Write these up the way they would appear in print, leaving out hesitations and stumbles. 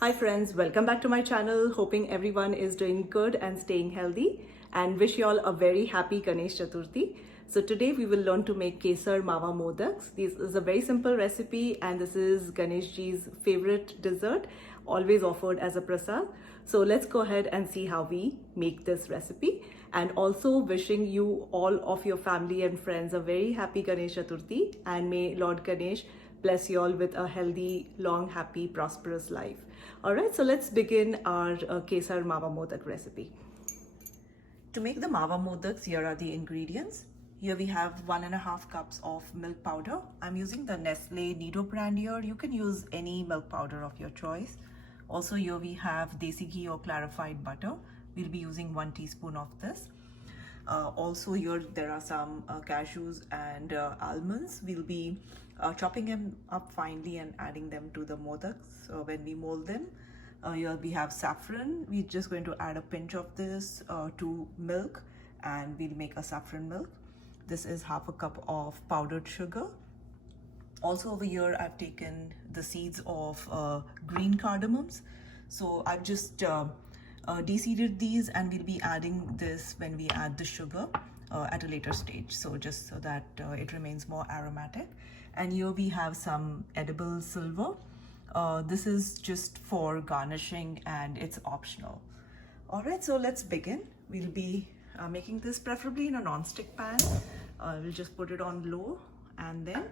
Hi friends, welcome back to my channel. Hoping everyone is doing good and staying healthy, and wish you all a very happy Ganesh Chaturthi. So today we will learn to make Kesar Mava Modaks. This is a very simple recipe and this is Ganesh ji's favorite dessert, always offered as a prasad. So let's go ahead and see how we make this recipe, and also wishing you all of your family and friends a very happy Ganesh Chaturthi, and may Lord Ganesh bless you all with a healthy, long, happy, prosperous life. Alright, so let's begin our Kesar Mava Modak recipe. To make the Mava Modaks, here are the ingredients. Here we have 1.5 cups of milk powder. I'm using the Nestle Nido brand here. You can use any milk powder of your choice. Also here we have desi ghee or clarified butter. We'll be using 1 teaspoon of this. Also here there are some cashews and almonds. We'll be chopping them up finely and adding them to the modaks when we mold them. Here we have saffron. We're just going to add a pinch of this to milk and we'll make a saffron milk. This is 1/2 cup of powdered sugar. Also over here I've taken the seeds of green cardamoms. So I've just de-seeded these and we'll be adding this when we add the sugar at a later stage, so just so that it remains more aromatic. And here we have some edible silver. This is just for garnishing and it's optional. Alright, so let's begin. We'll be making this preferably in a non-stick pan. We'll just put it on low and then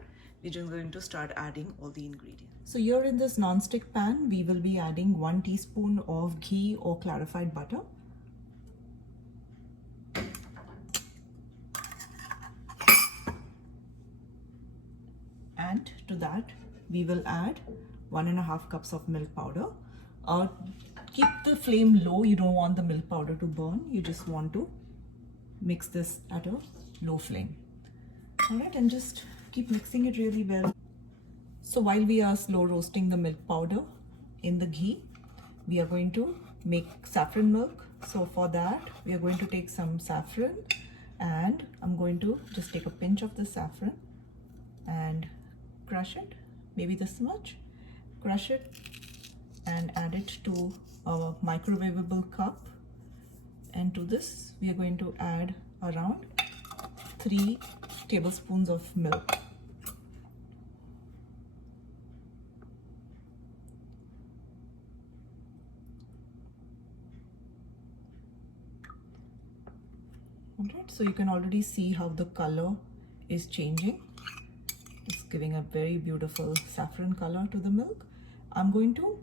we're just going to start adding all the ingredients. So here in this non-stick pan, we will be adding 1 teaspoon of ghee or clarified butter. And to that, we will add 1.5 cups of milk powder. Keep the flame low. You don't want the milk powder to burn. You just want to mix this at a low flame. Alright, and just keep mixing it really well. So while we are slow roasting the milk powder in the ghee, we are going to make saffron milk. So for that, we are going to take some saffron and I'm going to just take a pinch of the saffron and crush it, maybe this much. Crush it and add it to a microwavable cup. And to this, we are going to add around 3 tablespoons of milk. Alright, so you can already see how the color is changing. It's giving a very beautiful saffron color to the milk. I'm going to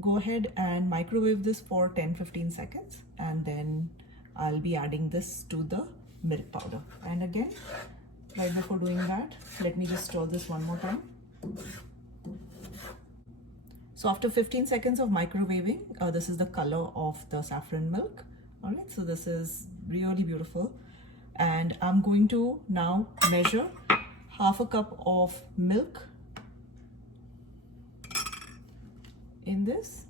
go ahead and microwave this for 10-15 seconds and then I'll be adding this to the milk powder. And again, right before doing that, let me just stir this one more time. So after 15 seconds of microwaving, this is the color of the saffron milk. Alright, so this is really beautiful. And I'm going to now measure 1/2 cup of milk in this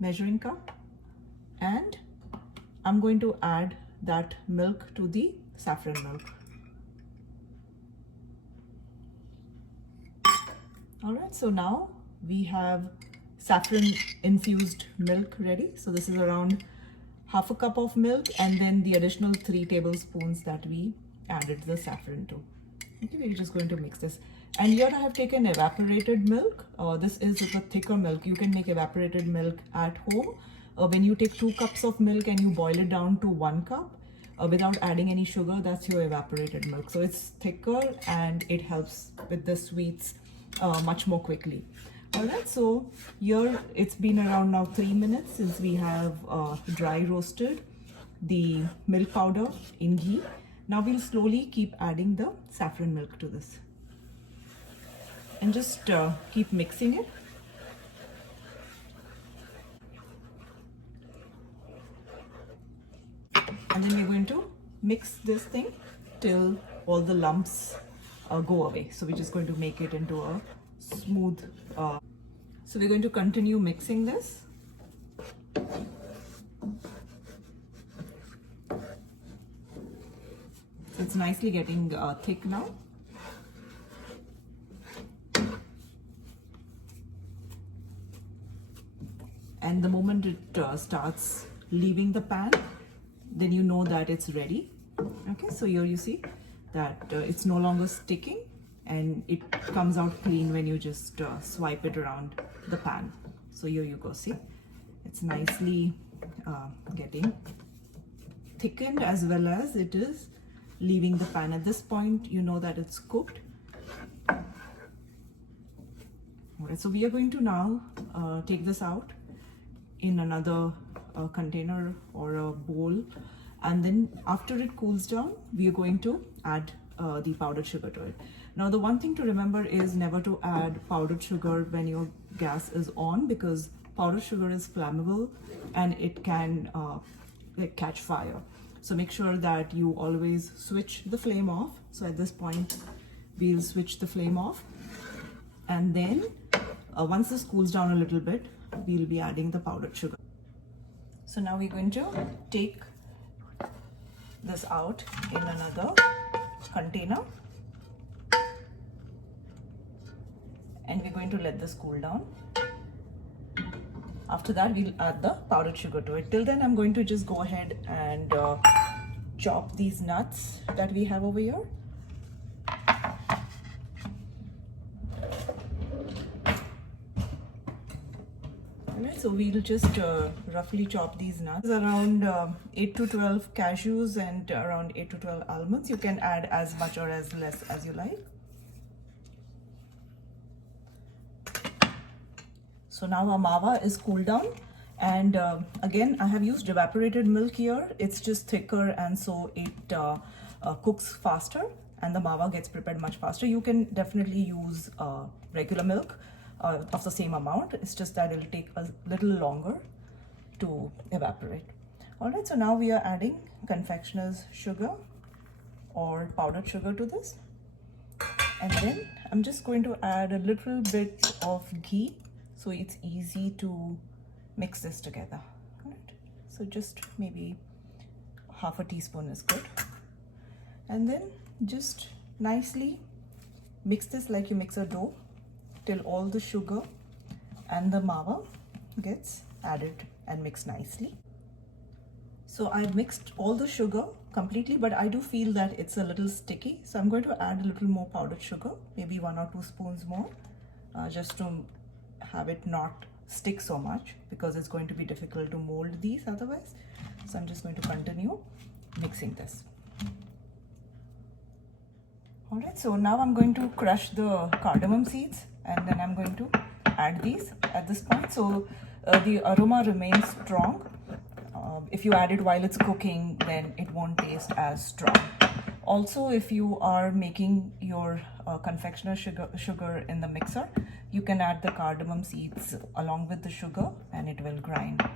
measuring cup, and I'm going to add that milk to the saffron milk. Alright, so now we have saffron infused milk ready. So this is around 1/2 cup of milk and then the additional 3 tablespoons that we added the saffron to. Okay, we're just going to mix this. And here I have taken evaporated milk. This is a thicker milk. You can make evaporated milk at home. When you take 2 cups of milk and you boil it down to 1 cup without adding any sugar, that's your evaporated milk. So it's thicker and it helps with the sweets much more quickly. Alright, so here it's been around now 3 minutes since we have dry roasted the milk powder in ghee. Now we'll slowly keep adding the saffron milk to this and just keep mixing it. And then we're going to mix this thing till all the lumps go away. So we're just going to make it into a smooth. So we're going to continue mixing this. It's nicely getting thick now. and the moment it starts leaving the pan, then you know that it's ready. Okay, so here you see that it's no longer sticking, and it comes out clean when you just swipe it around the pan. So here you go, see, it's nicely getting thickened as well as it is leaving the pan. At this point, you know that it's cooked. Alright, so we are going to now take this out in another container or a bowl, and then after it cools down, we are going to add the powdered sugar to it. Now, the one thing to remember is never to add powdered sugar when your gas is on, because powdered sugar is flammable and it can like catch fire. So make sure that you always switch the flame off. So at this point, we'll switch the flame off, and then once this cools down a little bit, we'll be adding the powdered sugar. So now we're going to take this out in another container, and we're going to let this cool down. After that, we'll add the powdered sugar to it. Till then, I'm going to just go ahead and chop these nuts that we have over here. Alright, so we'll just roughly chop these nuts. Around 8 to 12 cashews and around 8 to 12 almonds. You can add as much or as less as you like. So now our mava is cooled down, and again I have used evaporated milk here. It's just thicker, and so it cooks faster and the mava gets prepared much faster. You can definitely use regular milk of the same amount. It's just that it'll take a little longer to evaporate. Alright, so now we are adding confectioner's sugar or powdered sugar to this, and then I'm just going to add a little bit of ghee, so it's easy to mix this together. Right. So just maybe half a teaspoon is good. And then just nicely mix this like you mix a dough till all the sugar and the mava gets added and mixed nicely. So I mixed all the sugar completely, but I do feel that it's a little sticky. So I'm going to add a little more powdered sugar, maybe 1 or 2 spoons more, just to have it not stick so much, because it's going to be difficult to mold these otherwise. So I'm just going to continue mixing this. Alright, so now I'm going to crush the cardamom seeds, and then I'm going to add these at this point. So the aroma remains strong. If you add it while it's cooking, then it won't taste as strong. Also, if you are making your confectioner sugar in the mixer, you can add the cardamom seeds along with the sugar and it will grind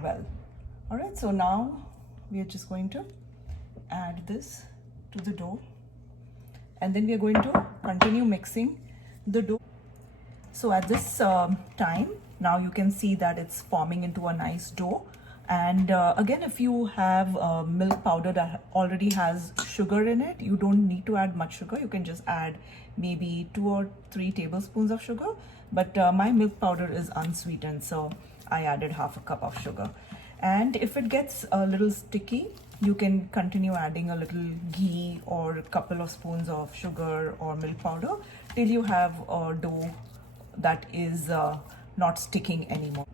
well. Alright, so now we are just going to add this to the dough, and then we are going to continue mixing the dough. So at this time, now you can see that it's forming into a nice dough. And again, if you have milk powder that already has sugar in it, you don't need to add much sugar. You can just add maybe 2 or 3 tablespoons of sugar. But my milk powder is unsweetened, so I added half a cup of sugar. And if it gets a little sticky, you can continue adding a little ghee or a couple of spoons of sugar or milk powder till you have a dough that is not sticking anymore.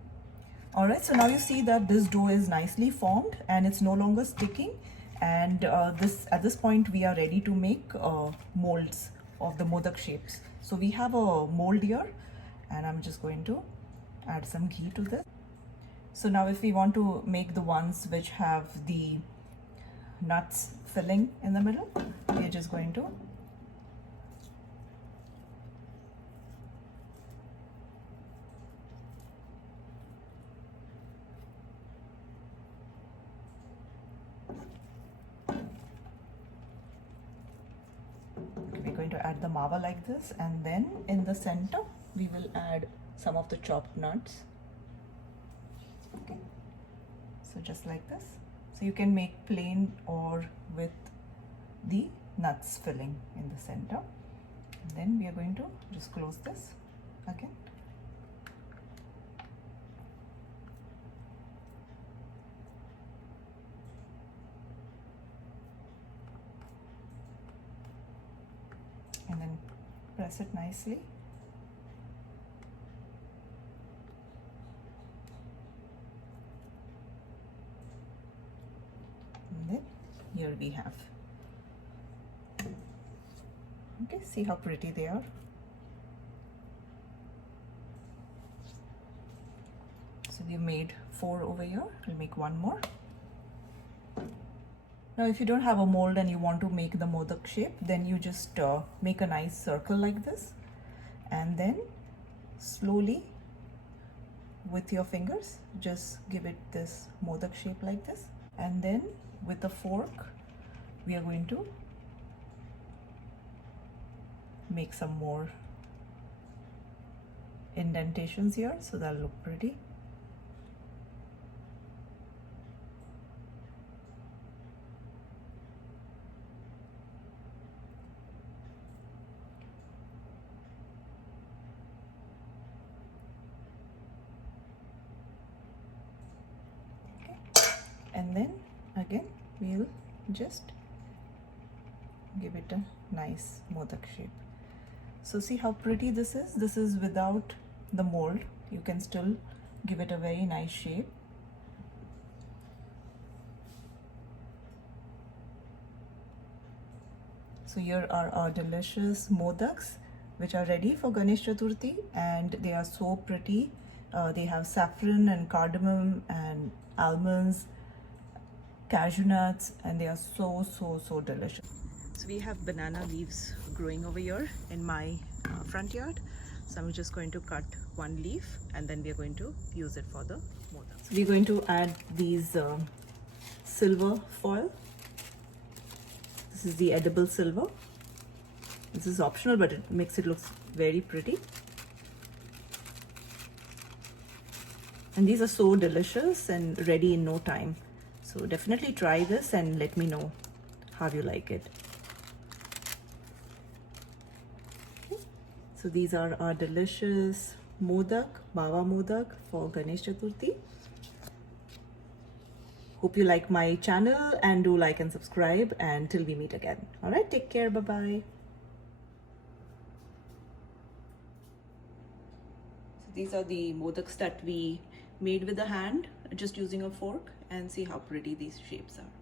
Alright, so now you see that this dough is nicely formed and it's no longer sticking, and at this point we are ready to make molds of the modak shapes. So we have a mold here, and I'm just going to add some ghee to this. So now if we want to make the ones which have the nuts filling in the middle, we're just going to add the mava like this, and then in the center we will add some of the chopped nuts. Okay, so just like this. So you can make plain or with the nuts filling in the center. And then we are going to just close this again. press it nicely. And then here we have. Okay, see how pretty they are. So we made 4 over here. We'll make 1 more. Now if you don't have a mold and you want to make the modak shape, then you just make a nice circle like this, and then slowly with your fingers just give it this modak shape like this, and then with a fork we are going to make some more indentations here so that'll look pretty. And then again we'll just give it a nice modak shape. So see how pretty this is. This is without the mold. You can still give it a very nice shape. So here are our delicious modaks which are ready for Ganesh Chaturthi, and they are so pretty. They have saffron and cardamom and almonds, cashew nuts, and they are so delicious. So we have banana leaves growing over here in my front yard. So I'm just going to cut 1 leaf and then we are going to use it for the modak. So we're going to add these silver foil. This is the edible silver. This is optional, but it makes it look very pretty. And these are so delicious and ready in no time. So definitely try this and let me know how you like it. So these are our delicious modak, Mawa modak for Ganesh Chaturthi. Hope you like my channel and do like and subscribe, and till we meet again. All right, take care. Bye-bye. So these are the modaks that we made with the hand, just using a fork, and see how pretty these shapes are.